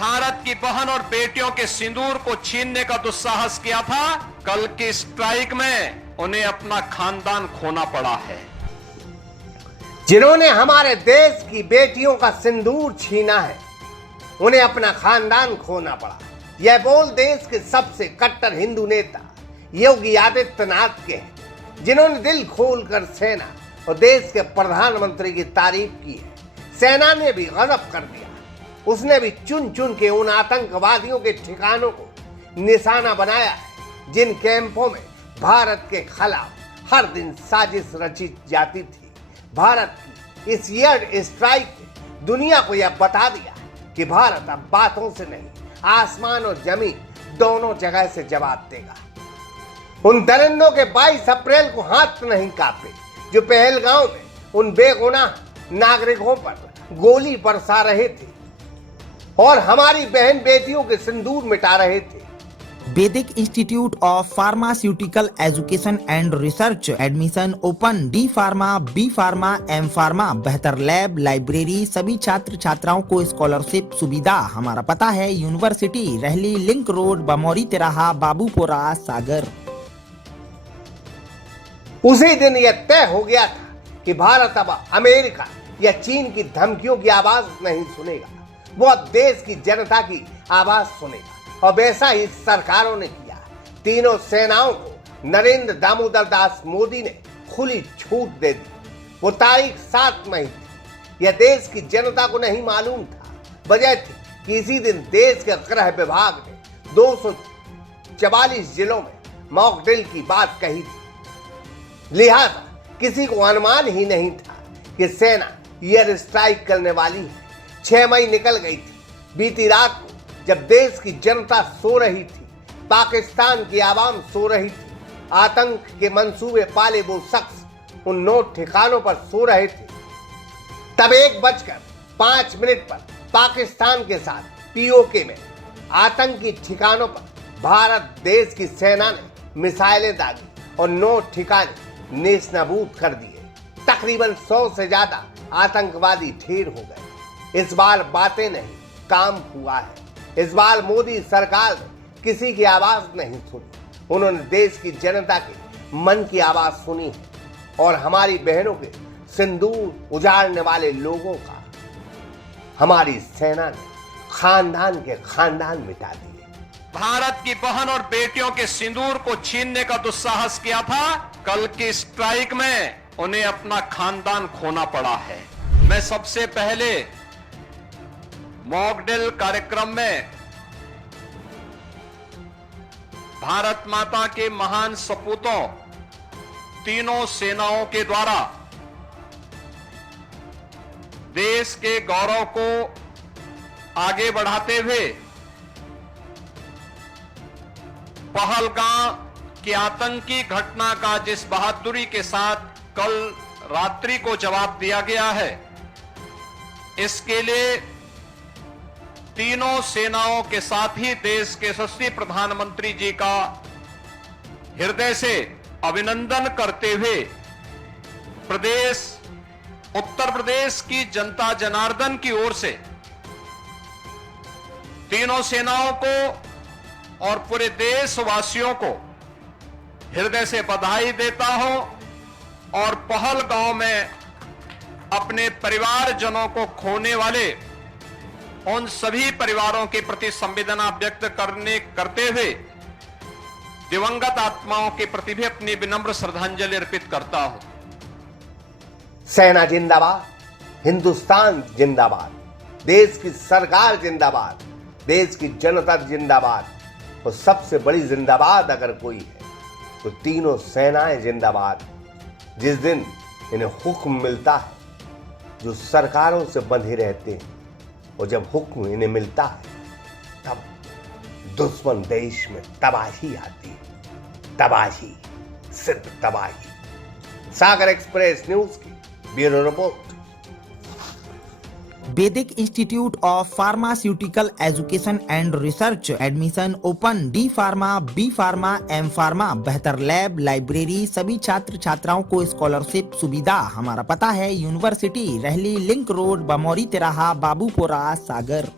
भारत की बहन और बेटियों के सिंदूर को छीनने का दुस्साहस किया था, कल की स्ट्राइक में उन्हें अपना खानदान खोना पड़ा है। जिन्होंने हमारे देश की बेटियों का सिंदूर छीना है, उन्हें अपना खानदान खोना पड़ा। यह बोल देश के सबसे कट्टर हिंदू नेता योगी आदित्यनाथ के हैं, जिन्होंने दिल खोलकर सेना और देश के प्रधानमंत्री की तारीफ की है। सेना ने भी गजब कर दिया। उसने भी चुन चुन के उन आतंकवादियों के ठिकानों को निशाना बनाया है, जिन कैंपों में भारत के खिलाफ हर दिन साजिश रची जाती थी। भारत की इस एयर स्ट्राइक ने दुनिया को यह बता दिया कि भारत अब बातों से नहीं, आसमान और जमीन दोनों जगह से जवाब देगा। उन दरिंदों के 22 अप्रैल को हाथ नहीं कांपे, जो पहलगांव में उन बेगुनाह नागरिकों पर गोली बरसा रहे थे और हमारी बहन बेटियों के सिंदूर मिटा रहे थे। Vaidik institute of pharmaceutical education and research admission open. D pharma, B pharma, M pharma, बेहतर लैब, लाइब्रेरी, सभी छात्र छात्राओं को स्कॉलरशिप सुविधा। हमारा पता है यूनिवर्सिटी, रहली लिंक रोड, बमौरी तिराहा, बाबूपुरा, सागर। उसी दिन यह तय हो गया था कि भारत अब अमेरिका या चीन की धमकियों की आवाज नहीं सुनेगा, वो अब देश की जनता की आवाज सुनेगा। और वैसा ही सरकारों ने किया। तीनों सेनाओं को नरेंद्र दामोदर दास मोदी ने खुली छूट दे दी। वो तारीख 7 मई थी। यह देश की जनता को नहीं मालूम था। वजह थी कि इसी दिन देश के गृह विभाग ने 244 जिलों में मॉक ड्रिल की बात कही थी। लिहाजा किसी को अनुमान ही नहीं था कि सेना एयर स्ट्राइक करने वाली है। 6 मई निकल गई थी। बीती रात को जब देश की जनता सो रही थी, पाकिस्तान की आवाम सो रही थी, आतंक के मंसूबे पाले वो शख्स उन 9 ठिकानों पर सो रहे थे, तब 1:05 पर पाकिस्तान के साथ पीओके में आतंकी ठिकानों पर भारत देश की सेना ने मिसाइलें दागी और 9 ठिकाने नेस्तनाबूद कर दिए। तकरीबन 100 से ज्यादा आतंकवादी ढेर हो गए। इस बार बातें नहीं, काम हुआ है। इस बार मोदी सरकार ने किसी की आवाज नहीं सुनी। उन्होंने देश की जनता के मन की आवाज सुनी है और हमारी बहनों के सिंदूर उजाड़ने वाले लोगों का हमारी सेना ने खानदान के खानदान मिटा दिए। भारत की बहन और बेटियों के सिंदूर को छीनने का दुस्साहस किया था, कल की स्ट्राइक में उन्हें अपना खानदान खोना पड़ा है। मैं सबसे पहले मॉक ड्रिल कार्यक्रम में भारत माता के महान सपूतों तीनों सेनाओं के द्वारा देश के गौरव को आगे बढ़ाते हुए पहलगाम की आतंकी घटना का जिस बहादुरी के साथ कल रात्रि को जवाब दिया गया है, इसके लिए तीनों सेनाओं के साथ ही देश के यशस्वी प्रधानमंत्री जी का हृदय से अभिनंदन करते हुए उत्तर प्रदेश की जनता जनार्दन की ओर से तीनों सेनाओं को और पूरे देशवासियों को हृदय से बधाई देता हूं और पहलगांव में अपने परिवारजनों को खोने वाले उन सभी परिवारों के प्रति संवेदना व्यक्त करते हुए दिवंगत आत्माओं के प्रति भी अपनी विनम्र श्रद्धांजलि अर्पित करता हूं। सेना जिंदाबाद, हिंदुस्तान जिंदाबाद, देश की सरकार जिंदाबाद, देश की जनता जिंदाबाद और सबसे बड़ी जिंदाबाद अगर कोई है तो तीनों सेनाएं जिंदाबाद। जिस दिन इन्हें हुक्म मिलता है, जो सरकारों से बंधे रहते हैं, और जब हुक्म इन्हें मिलता है तब दुश्मन देश में तबाही आती है। तबाही, सिर्फ तबाही। सागर एक्सप्रेस न्यूज की bureau report. Vaidik institute of pharmaceutical education and research admission open. D pharma, B pharma, M pharma, बेहतर लैब, लाइब्रेरी, सभी छात्र छात्राओं को स्कॉलरशिप सुविधा। हमारा पता है यूनिवर्सिटी, रहली लिंक रोड, बमौरी तिराहा, बाबूपुरा, सागर।